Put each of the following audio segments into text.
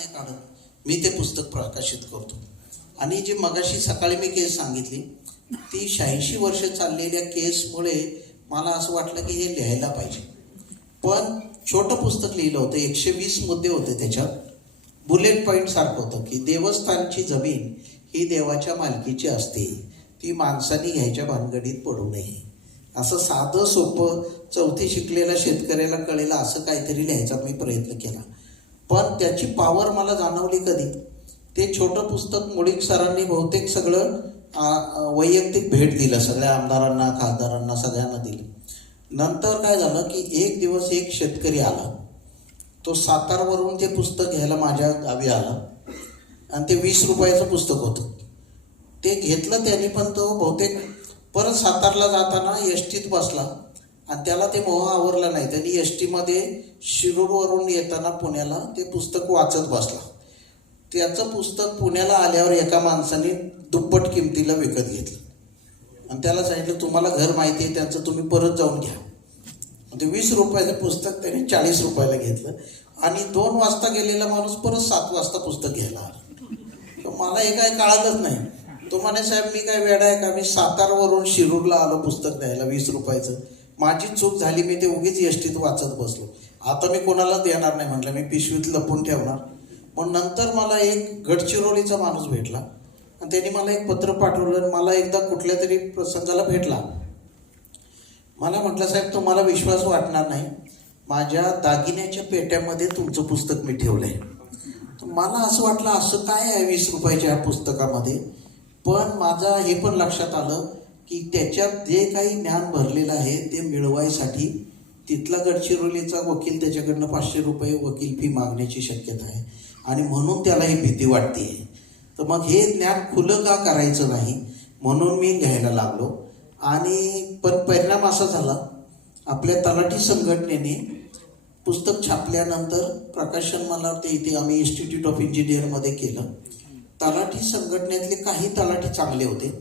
काढत. मी ते पुस्तक प्रकाशित करतो. आणि जी मगाशी सकाळी मी केस सांगितली ती शहाऐंशी वर्ष चाललेल्या केसमुळे मला असं वाटलं की हे लिहायला पाहिजे. पण छोटं पुस्तक लिहिलं होतं एकशे वीस मुद्दे होते त्याच्यात. बुलेट पॉईंट सारखं होतं की देवस्थानची जमीन ही देवाच्या मालकीची असते. ती माणसाने घ्यायच्या भानगडीत पडू नये. असं साधं सोपं चौथी शिकलेल्या शेतकऱ्याला कळेल असं काहीतरी लिहायचा मी प्रयत्न केला. पण त्याची पावर मला जाणवली कधी? ते छोटं पुस्तक मुळीक सरांनी बहुतेक सगळं वैयक्तिक भेट दिलं सगळ्या आमदारांना खासदारांना सगळ्यांना दिली. नंतर काय झालं की एक दिवस एक शेतकरी आला. तो सातारवरून ते पुस्तक घ्यायला माझ्या गावी आला. आणि ते वीस रुपयाचं पुस्तक होतं. ते घेतलं त्याने पण तो बहुतेक परत सातारला जाताना एस टीत बसला. आणि त्याला ते मोह आवरला नाही. त्यांनी एस टीमध्ये शिरूरवरून येताना पुण्याला ते पुस्तक वाचत बसला. त्याचं पुस्तक पुण्याला आल्यावर एका माणसाने दुप्पट किमतीला विकत घेतलं. आणि त्याला सांगितलं तुम्हाला घर माहिती आहे त्याचं तुम्ही परत जाऊन घ्या. ते वीस रुपयाचं पुस्तक त्याने चाळीस रुपयाला घेतलं. आणि दोन वाजता गेलेला माणूस परत सात वाजता पुस्तक घ्यायला आला. तर मला हे काय कळालंच नाही. तो म्हणे साहेब मी काय वेडा आहे का? मी सातारवरून शिरूरला आलो पुस्तक द्यायला वीस रुपयाचं. माझी चूक झाली मी ते उगीच यष्टीत वाचत बसलो. आता मी कोणालाच देणार नाही म्हटलं मी पिशवीत लपून ठेवणार. मग नंतर मला एक गडचिरोलीचा माणूस भेटला. आणि त्यांनी मला एक पत्र पाठवलं आणि मला एकदा कुठल्या तरी प्रसंगाला भेटला. मला म्हटलं साहेब तुम्हाला विश्वास वाटणार नाही. माझ्या दागिन्याच्या पेट्यामध्ये तुमचं पुस्तक मी ठेवलं आहे मला असं वाटलं असं काय आहे वीस रुपयाच्या ह्या पुस्तकामध्ये? पण माझा हे पण लक्षात आलं की त्याच्यात जे काही ज्ञान भरलेलं आहे ते मिळवायसाठी तिथला गडचिरोलीचा वकील त्याच्याकडनं पाचशे रुपये वकील फी मागण्याची शक्यता आहे. आणि म्हणून त्याला ही भीती वाटते तर मग हे ज्ञान खुलं का करायचं नाही म्हणून मी लिहायला लागलो. आणि पण परिणाम असा झाला आपल्या तलाठी संघटनेने पुस्तक छापल्यानंतर प्रकाशन मला ते इथे आम्ही इन्स्टिट्यूट ऑफ इंजिनिअरमध्ये केलं. तलाठी संघटनेतले काही तलाठी चांगले होते.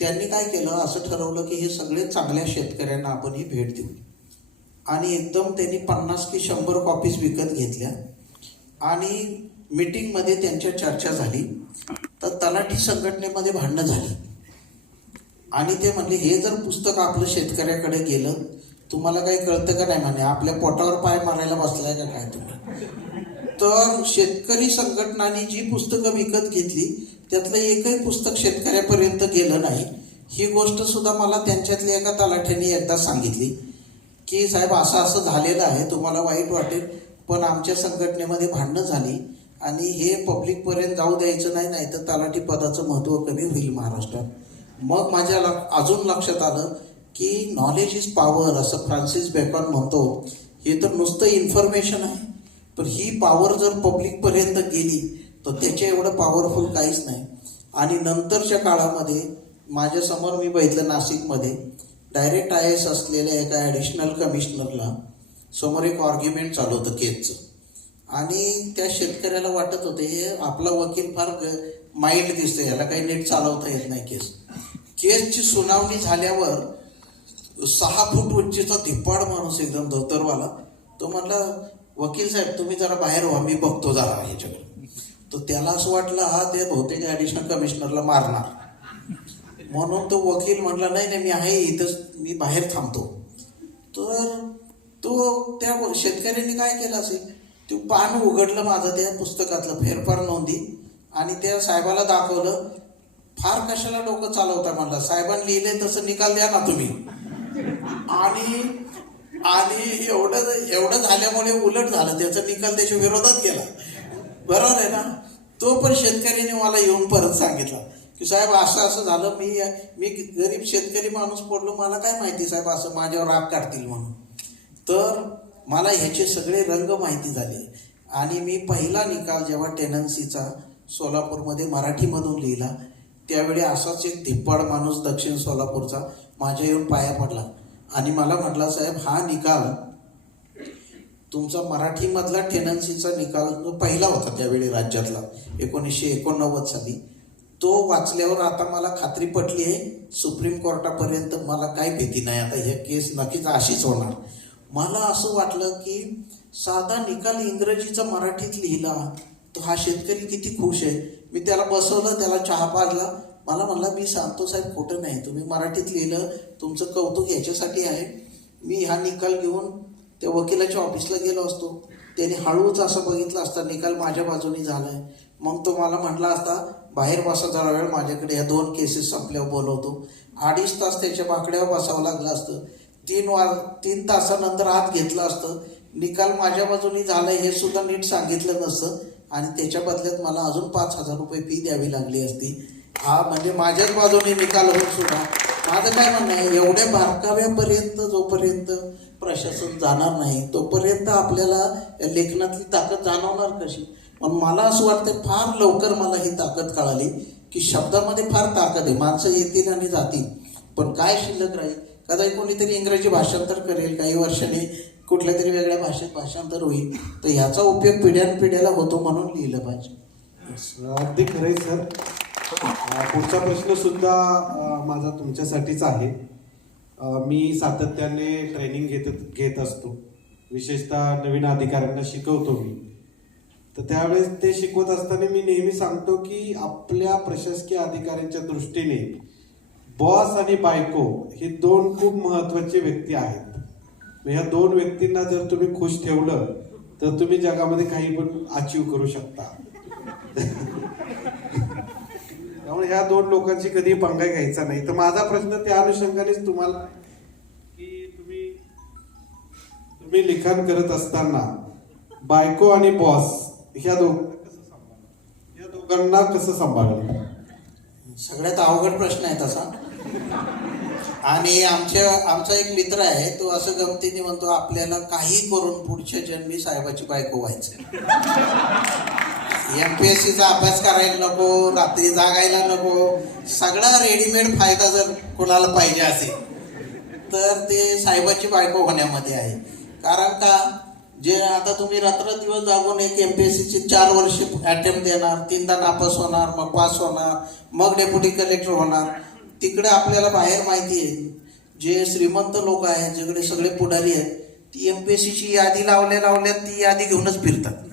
त्यांनी काय केलं? असं ठरवलं की हे सगळे चांगल्या शेतकऱ्यांना आपण ही भेट देऊ. आणि एकदम त्यांनी पन्नास की शंभर कॉपीज विकत घेतल्या. आणि मीटिंगमध्ये त्यांच्या चर्चा झाली. तर तलाठी संघटनेमध्ये भांडणं झाली. आणि ते म्हणले हे जर पुस्तक आपलं शेतकऱ्याकडे गेलं तुम्हाला काही कळतं का नाही? म्हणे आपल्या पोटावर पाय मारायला बसलाय का काय तुम्ही? तर शेतकरी संघटनांनी जी पुस्तकं विकत घेतली त्यातलं एकही पुस्तक शेतकऱ्यापर्यंत गेलं नाही. ही गोष्ट सुद्धा मला त्यांच्यातली एका तलाठ्याने एकदा सांगितली की साहेब असं असं झालेलं आहे तुम्हाला वाईट वाटेल पण आमच्या संघटनेमध्ये भांडणं झाली आणि हे पब्लिकपर्यंत जाऊ द्यायचं नाही नाही तर तलाठी पदाचं महत्त्व कमी होईल महाराष्ट्रात. मग माझ्या लक- अजून लक्षात आलं की नॉलेज इज पॉवर असं फ्रान्सिस बेकॉन म्हणतो. हे तर नुसतं इन्फॉर्मेशन आहे. पण ही पॉवर जर पब्लिकपर्यंत गेली तर त्याच्या एवढं पॉवरफुल काहीच नाही. आणि नंतरच्या काळामध्ये माझ्यासमोर मी बघितलं नाशिकमध्ये डायरेक्ट आय एस असलेल्या एका ॲडिशनल कमिशनरला समोर एक ऑर्ग्युमेंट चालू होतं केसचं. आणि त्या शेतकऱ्याला वाटत होते हे आपला वकील फार माइल्ड दिसतोय याला काही नीट चालवता येत नाही केस. केसची सुनावणी झाल्यावर सहा फूट उंचीचा धिप्पाड माणूस एकदम धोतरवाला तो म्हणला वकील साहेब तुम्ही जरा बाहेर व्हा मी बघतो जरा ह्याच्याकडे. तर त्याला असं वाटलं हा ते बहुतेक ॲडिशनल कमिशनरला मारणार. म्हणून तो वकील म्हटला नाही नाही मी आहे इथंच मी बाहेर थांबतो. तर तो त्या शेतकऱ्यांनी काय केलं असेल ते पान उघडलं माझं त्या पुस्तकातलं फेरफार नोंदी आणि त्या साहेबाला दाखवलं फार कशाला डोकं चालवता म्हणलं साहेबांनी लिहिले तसं निकाल द्या ना तुम्ही. आणि आणि एवढं एवढं झाल्यामुळे उलट झालं त्याचा निकाल त्याच्या विरोधात गेला. बरोबर आहे ना? तो पण शेतकऱ्याने मला येऊन परत सांगितला की साहेब असं असं झालं मी मी गरीब शेतकरी माणूस पडलो मला काय माहिती साहेब असं माझ्यावर राग काढतील म्हणून. तर मला ह्याचे सगळे रंग माहिती झाले. आणि मी पहिला निकाल जेव्हा टेनन्सीचा सोलापूरमध्ये मराठीमधून लिहिला त्यावेळी असाच एक धिप्पाड माणूस दक्षिण सोलापूरचा माझ्या येऊन पाया पडला. आणि मला म्हटला साहेब हा निकाल तुमचा मराठीमधला टेनन्सीचा निकाल जो पहिला होता त्यावेळी राज्यातला एकोणीसशे एकोणनव्वद साली तो वाचल्यावर आता मला खात्री पटली आहे सुप्रीम कोर्टापर्यंत मला काय भीती नाही. आता हे केस नक्कीच अशीच होणार. मला असं वाटलं की साधा निकाल इंग्रजीचा मराठीत लिहिला तो हा शेतकरी किती खुश आहे. मी त्याला बसवलं त्याला चहा पाजला. मला म्हणला मी सांगतो साहेब खोटं नाही. तुम्ही मराठीत लिहिलं तुमचं कौतुक याच्यासाठी आहे. मी हा निकाल घेऊन त्या वकिलाच्या ऑफिसला गेलो असतो. त्याने हळूच असं बघितलं असता निकाल माझ्या बाजूने झालाय. मग तो मला म्हटला असता बाहेर बसा जरा वेळ माझ्याकडे या दोन केसेस संपल्यावर बोलवतो. अडीच तास त्याच्या बाकड्यावर बसावं लागलं असतं. तीन वाज तीन तासानंतर आत घेतलं असतं. निकाल माझ्या बाजूने झालाय हे सुद्धा नीट सांगितलं नसतं. आणि त्याच्या बदल्यात मला अजून पाच हजार रुपये फी द्यावी लागली असती. हा म्हणजे माझ्याच बाजूने निकाल होत सुद्धा. माझं काय म्हणणं आहे एवढ्या बारकाव्यापर्यंत जोपर्यंत प्रशासन जाणार नाही तोपर्यंत आपल्याला या लेखनातली ताकद जाणवणार कशी? पण मला असं वाटतं फार लवकर मला ही ताकद कळाली की शब्दामध्ये फार ताकद आहे. माणसं येतील आणि जातील. पण काय शिल्लक राहील? कदाचित कोणीतरी इंग्रजी भाषांतर करेल काही वर्षाने कुठल्या तरी वेगळ्या भाषेत भाषांतर होईल. तर ह्याचा उपयोग पिढ्यानपिढ्याला होतो म्हणून लिहिलं पाहिजे. अगदी खरंय सर. पुढचा प्रश्न सुद्धा माझा तुमच्यासाठीच आहे. मी सातत्याने ट्रेनिंग घेत घेत असतो. विशेषतः नवीन अधिकाऱ्यांना शिकवतो मी. तर त्यावेळेस ते शिकवत असताना मी नेहमी सांगतो की आपल्या प्रशासकीय अधिकाऱ्यांच्या दृष्टीने बॉस आणि बायको हे दोन खूप महत्त्वाचे व्यक्ती आहेत. ह्या दोन व्यक्तींना जर तुम्ही खुश ठेवलं तर तुम्ही जगामध्ये काही पण अचीव करू शकता. त्यामुळे ह्या दोन लोकांची कधी पंगा घ्यायचा नाही. तर माझा प्रश्न त्या अनुषंगानेच तुम्हाला की तुम्ही तुम्ही लिखाण करत असताना बायको आणि बॉस ह्या दोघ या दोघांना कसं सांभाळलं सगळ्यात अवघड प्रश्न आहे तसा. आणि आमच्या आमचा एक मित्र आहे तो असं गमतीने म्हणतो आपल्याला काही करून पुढच्या जन्मी साहेबाची बायको व्हायचं एम पी एस सीचा अभ्यास करायला नको रात्री जागायला नको. सगळा रेडीमेड फायदा जर कोणाला पाहिजे असेल तर ते साहेबाची बायको होण्यामध्ये आहे. कारण का जे आता तुम्ही रात्र दिवस जागून एक एम पी एस सीचे चार वर्ष अटेम्प्ट देणार तीनदा नापास होणार मग पास होणार मग डेप्युटी कलेक्टर होणार. तिकडे आपल्याला बाहेर माहिती आहे जे श्रीमंत लोक आहेत जिकडे सगळे पुढारी आहेत ती एम पी एस सीची यादी लावल्या लावल्या ती यादी घेऊनच फिरतात.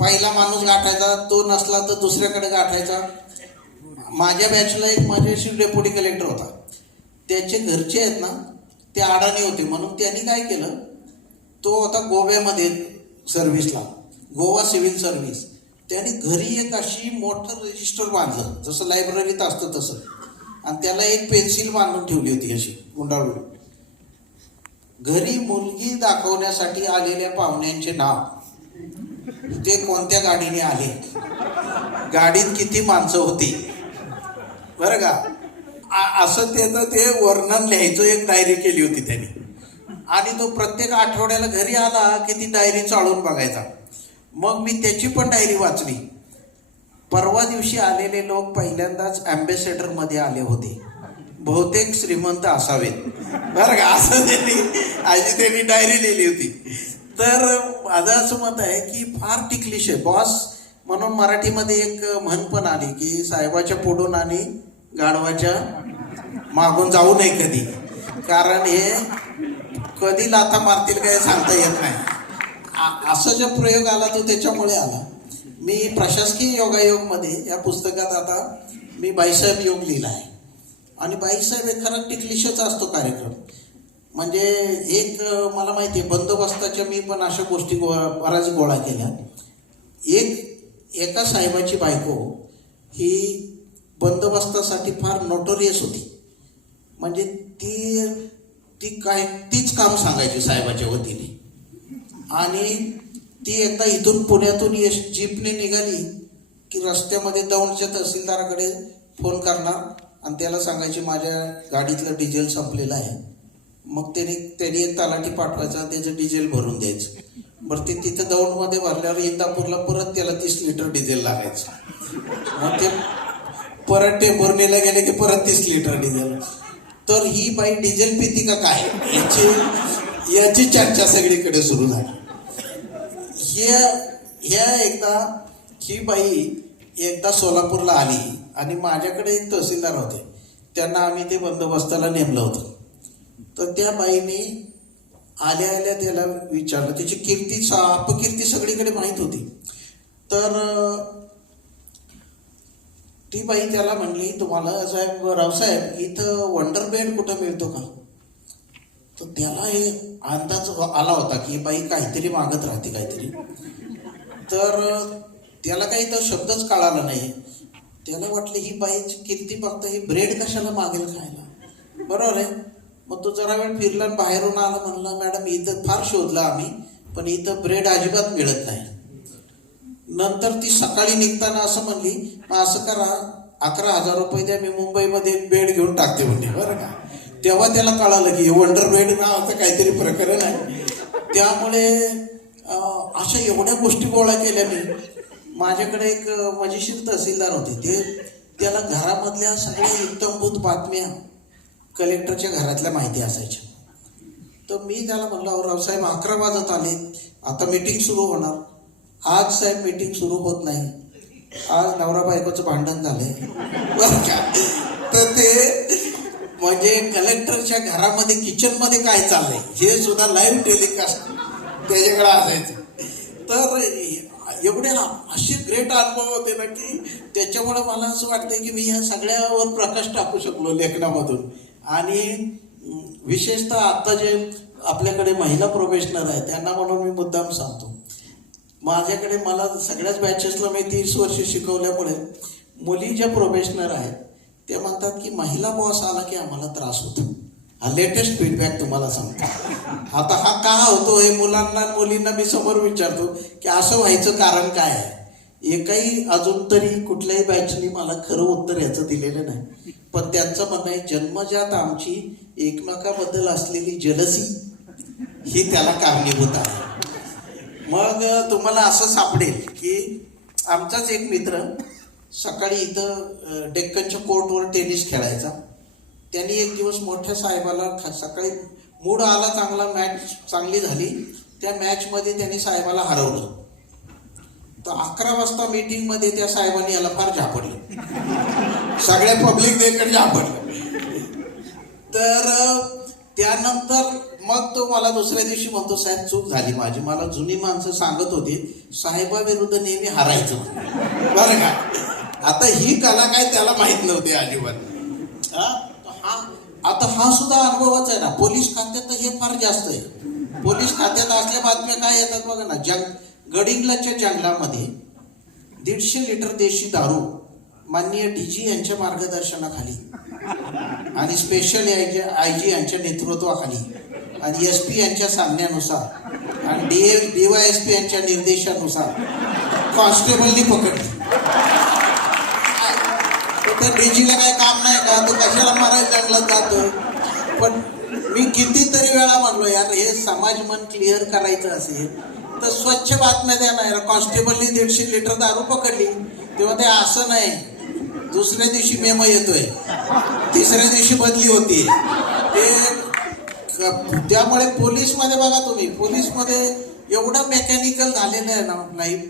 पहिला माणूस गाठायचा तो नसला तर दुसऱ्याकडे गाठायचा. माझ्या बॅचला एक माझ्याशी डेप्युटी कलेक्टर होता. त्याचे घरचे आहेत ना ते अडाणी होते. म्हणून त्यांनी काय केलं तो होता गोव्यामध्ये सर्व्हिसला गोवा सिव्हिल सर्व्हिस त्यांनी घरी एक अशी मोठं रजिस्टर बांधलं. जसं लायब्ररीत असतं तसं. आणि त्याला एक पेन्सिल बांधून ठेवली होती अशी गुंडाळून. घरी मुलगी दाखवण्यासाठी आलेल्या पाहुण्यांचे नाव. ते कोणत्या गाडीने आले? गाडीत किती माणसं होती? बरं का? आ- असं त्याचं ते वर्णन लिहायचं एक डायरी केली होती त्यांनी. आणि तो प्रत्येक आठवड्याला घरी आला की ती डायरी चाळून बघायचा. मग मी त्याची पण डायरी वाचली. परवा दिवशी आलेले लोक पहिल्यांदाच ॲम्बेसेडरमध्ये आले होते. बहुतेक श्रीमंत असावेत. बरं का? असं त्यांनी अशी त्यांनी डायरी लिहिली होती. तर माझं असं मत आहे की फार टिकलिश आहे. बॉस म्हणून मराठीमध्ये एक म्हण पण आली की साहेबाच्या पुढून आणि गाढवाच्या मागून जाऊ नये कधी. कारण हे कधी लाथा मारतील काय सांगता येत नाही. आ- जो प्रयोग आला तो त्याच्यामुळे आला. मी प्रशासकीय योगायोगमध्ये या पुस्तकात आता मी बाईसाहेब योग लिहिला आहे. आणि बाईसाहेब हे खरं टिकलिशच असतो कार्यक्रम. म्हणजे एक मला माहिती आहे बंदोबस्ताच्या मी पण अशा गोष्टी गोळा बऱ्याच गोळा केल्या. एक एका साहेबाची बायको ही बंदोबस्तासाठी फार नोटोरियस होती. म्हणजे ती ती काय तीच काम सांगायची साहेबाच्या वतीने. आणि ती एकदा इथून पुण्यातून यश जीपने निघाली की रस्त्यामध्ये दौंडच्या तहसीलदाराकडे फोन करणार आणि त्याला सांगायची माझ्या गाडीतलं डिझेल संपलेलं आहे. मग त्याने त्यांनी एक तलाठी पाठवायचा त्याचं डिझेल भरून द्यायचं. बरं ते तिथं दौंडमध्ये भरल्यावर इंदापूरला परत त्याला तीस लिटर डिझेल लागायचं. मग ते परत टेंभुर्णीला गेले की परत तीस लिटर डिझेल. तर ही बाई डिझेल पिती का काय? याची याची चर्चा सगळीकडे सुरू झाली. हे ह्या एकदा ही बाई एकदा सोलापूरला आली आणि माझ्याकडे एक तहसीलदार होते. त्यांना आम्ही ते बंदोबस्ताला नेमलं होतं. तर त्या बाईने आल्या आल्या त्याला विचारलं. त्याची कीर्ती अपकीर्ती सगळीकडे माहीत होती. तर ती बाई त्याला म्हणली तुम्हाला साहेब रावसाहेब इथं वंडर बेड कुठं मिळतो का? तर त्याला हे अंदाज आला होता की बाई काहीतरी मागत राहते काहीतरी. तर त्याला काही तर शब्दच कळाला नाही. त्याला वाटलं ही बाईची कीर्ती बघता ही ब्रेड कशाला मागेल खायला? बरोबर आहे. मग तो जरा वेळ फिरला आणि बाहेरून आला म्हणला मॅडम इथं फार शोधला आम्ही पण इथं ब्रेड अजिबात मिळत नाही. नंतर ती सकाळी निघताना असं म्हणली मग असं करा अकरा हजार रुपये द्या मी मुंबईमध्ये एक बेड घेऊन टाकते म्हणते बरं का? तेव्हा त्याला कळालं की वंडर बेड नावाचं काहीतरी प्रकरण आहे. त्यामुळे अशा एवढ्या गोष्टी गोळा केल्या मी. माझ्याकडे एक मजेशीर तहसीलदार होते. ते त्याला घरामधल्या सगळ्या उत्तमभूत बातम्या कलेक्टरच्या घरातल्या माहिती असायच्या. तर मी त्याला म्हणलं अहो रावसाहेब अकरा वाजत आले. आता मीटिंग सुरू होणार. आज साहेब मीटिंग सुरू होत नाही. आज नवरा बायकोचं भांडण झालंय. बरं का? तर ते म्हणजे कलेक्टरच्या घरामध्ये किचनमध्ये काय चाललंय हे सुद्धा लाईव्ह टेलिकास्ट त्याच्याकडे असायचं. तर एवढे असे ग्रेट अनुभव होते ना की त्याच्यामुळे मला असं वाटतं की मी ह्या सगळ्यावर प्रकाश टाकू शकलो लेखनामधून. आणि विशेषतः आत्ता जे आपल्याकडे महिला प्रोफेशनल आहे त्यांना म्हणून मी मुद्दाम सांगतो. माझ्याकडे मला सगळ्याच बॅचेसला मी तीस वर्ष शिकवल्यामुळे मुली ज्या प्रोफेशनल आहेत ते म्हणतात की महिला बॉस आला की आम्हाला त्रास होतो. हा लेटेस्ट फीडबॅक तुम्हाला सांगतो. आता हा का होतो हे मुलांना मुलींना मी समोर विचारतो की असं व्हायचं कारण काय आहे? एकही अजून तरी कुठल्याही बॅचनी मला खरं उत्तर याचं दिलेलं नाही. पण त्यांचं म्हणणं आहे जन्मजात आमची एकमेकाबद्दल असलेली जलसी ही त्याला कारणीभूत आहे. मग तुम्हाला असं सापडेल की आमचाच एक मित्र सकाळी इथं डेक्कनच्या कोर्टवर टेनिस खेळायचा. त्यांनी एक दिवस मोठ्या साहेबाला सकाळी मूड आला चांगला मॅच चांगली झाली. त्या मॅचमध्ये त्यांनी साहेबाला हरवलं. तर अकरा वाजता मीटिंगमध्ये त्या साहेबांनी याला फार झापडलं. सगळ्या पब्लिक देखील झापडलं. तर त्यानंतर मग तो मला दुसऱ्या दिवशी म्हणतो साहेब चूक झाली माझी. मला जुनी माणसं सांगत होती साहेबाविरुद्ध नेहमी हारायचं बरं का? आता ही कला काय त्याला माहीत नव्हती अजिबात. हा? हा आता हा सुद्धा अनुभवच आहे ना. पोलीस खात्यात तर हे फार जास्त आहे. पोलीस खात्यात असल्या बातम्या काय येतात बघा ना? जंग गडिंगलाच्या जंगलामध्ये दीडशे लिटर देशी दारू माननीय डीजी यांच्या मार्गदर्शनाखाली आणि स्पेशल आय जी यांच्या नेतृत्वाखाली आणि एस पी यांच्या सांगण्यानुसार आणि डी ए पी यांच्या निर्देशानुसार कॉन्स्टेबलनी पकडली. तर डीजीला काय काम नाही का? तो कशाला मारायला जंगलात जातो? पण मी कितीतरी वेळा म्हणलो यार हे समाज मन क्लिअर करायचं असेल तर स्वच्छ बातम्या द्या ना कॉन्स्टेबलनी दीडशे लिटर दारू पकडली तेव्हा ते असं नाही दुसऱ्या दिवशी मेम येतोय. तिसऱ्या दिवशी बदली होती. ते त्यामुळे पोलीसमध्ये बघा तुम्ही पोलीसमध्ये एवढं मेकॅनिकल झालेलं आहे ना लाईफ.